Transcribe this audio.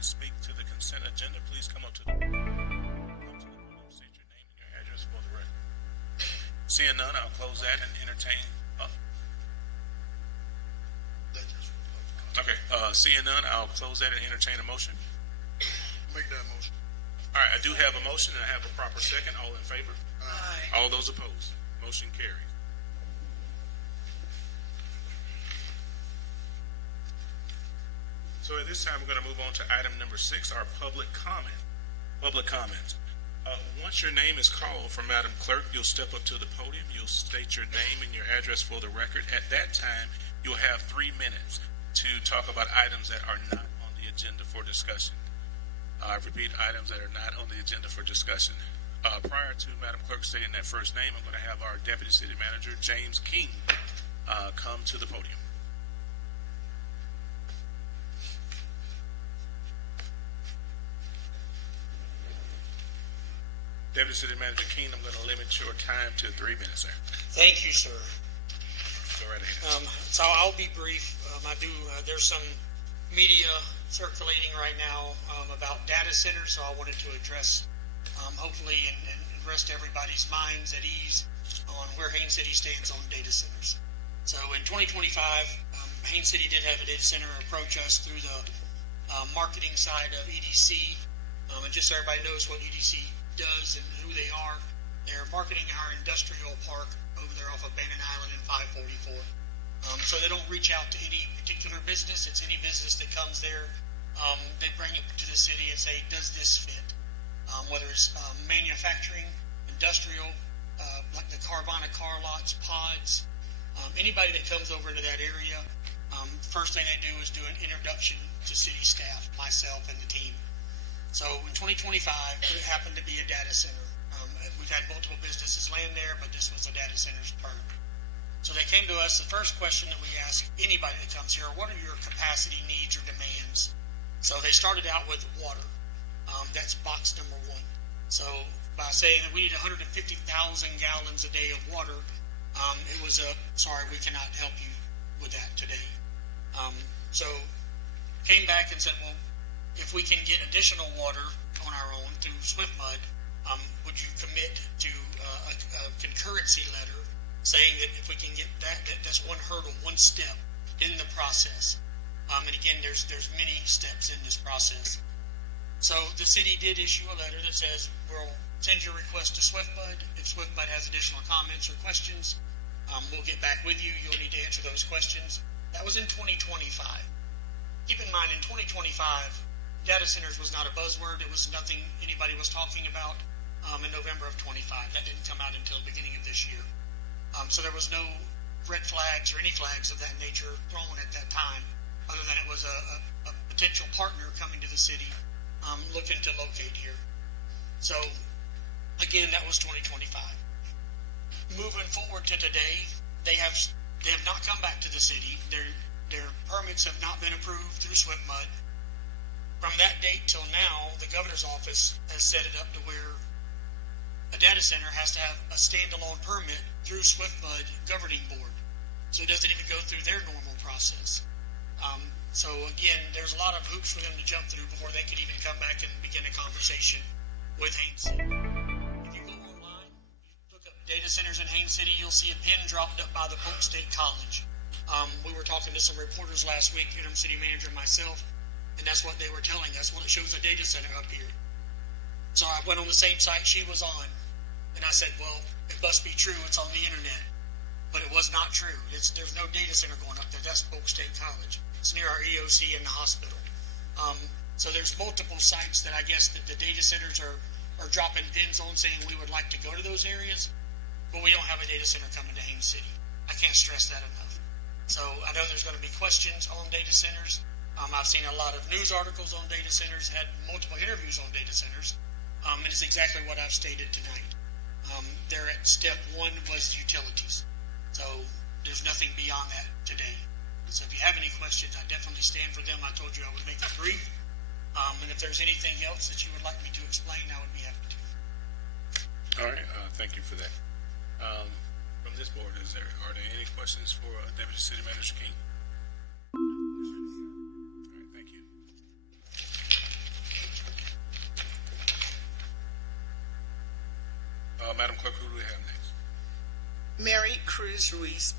to speak to the consent agenda, please come to the podium, state your name and your address for the record. Seeing none, I'll close that and entertain. Okay, seeing none, I'll close that and entertain a motion. Make that motion. All right, I do have a motion and I have a proper second. All in favor? Aye. All those opposed? Motion carries. So at this time, we're going to move on to item number 6, our public comment. Public comments. Once your name is called from Madam Clerk, you'll step up to the podium. You'll state your name and your address for the record. At that time, you'll have 3 minutes to talk about items that are not on the agenda for discussion. I repeat, items that are not on the agenda for discussion. Prior to Madam Clerk stating that first name, I'm going to have our Deputy City Manager, James King, come to the podium. Deputy City Manager King, I'm going to limit your time to 3 minutes, sir. Thank you, sir. Go right ahead. So I'll be brief. There's some media circulating right now about data centers, so I wanted to address, hopefully, and rest everybody's minds at ease on where Haines City stands on data centers. So in 2025, Haines City did have a data center approach us through the marketing side of EDC. And just so everybody knows what EDC does and who they are, they're marketing our industrial park over there off of Bannon Island and 544. So they don't reach out to any particular business. It's any business that comes there. They bring it to the city and say, does this fit? Whether it's manufacturing, industrial, like the Carvana car lots, pods, anybody that comes over to that area, first thing they do is do an introduction to city staff, myself and the team. So in 2025, it happened to be a data center. We've had multiple businesses land there, but this was a data center's perk. So they came to us. The first question that we ask anybody that comes here, what are your capacity needs or demands? So they started out with water. That's box number 1. So by saying that we need 150,000 gallons a day of water, it was sorry, we cannot help you with that today. So came back and said, well, if we can get additional water on our own through SwiftMud, would you commit to a concurrency letter saying that if we can get that's one hurdle, one step in the process. And again, there's many steps in this process. So the city did issue a letter that says, we'll send your request to SwiftMud. If SwiftMud has additional comments or questions, we'll get back with you. You'll need to answer those questions. That was in 2025. Keep in mind, in 2025, data centers was not a buzzword. It was nothing anybody was talking about in November of 25. That didn't come out until the beginning of this year. So there was no red flags or any flags of that nature thrown at that time, other than it was a potential partner coming to the city looking to locate here. So again, that was 2025. Moving forward to today, they have not come back to the city. Their permits have not been approved through SwiftMud. From that date till now, the governor's office has set it up to where a data center has to have a standalone permit through SwiftMud governing board. So it doesn't even go through their normal process. So again, there's a lot of hoops for them to jump through before they could even come back and begin a conversation with Haines City. If you go online, you look up data centers in Haines City, you'll see a pin dropped up by the Polk State College. We were talking to some reporters last week, interim city manager and myself, and that's what they were telling us. Well, it shows a data center up here. So I went on the same site she was on, and I said, well, it must be true. It's on the internet. But it was not true. There's no data center going up there. That's Polk State College. It's near our EOC and the hospital. So there's multiple sites that I guess that the data centers are dropping pins on, saying we would like to go to those areas, but we don't have a data center coming to Haines City. I can't stress that enough. So I know there's going to be questions on data centers. I've seen a lot of news articles on data centers, had multiple interviews on data centers, and it's exactly what I've stated tonight. They're at step 1 was utilities. So there's nothing beyond that today. So if you have any questions, I definitely stand for them. I told you I would make them brief. And if there's anything else that you would like me to explain, I would be happy to. All right, thank you for that. From this board, are there any questions for Deputy City Manager King? All right, thank you. Madam Clerk, who do we have next? Mary Cruz Ruiz.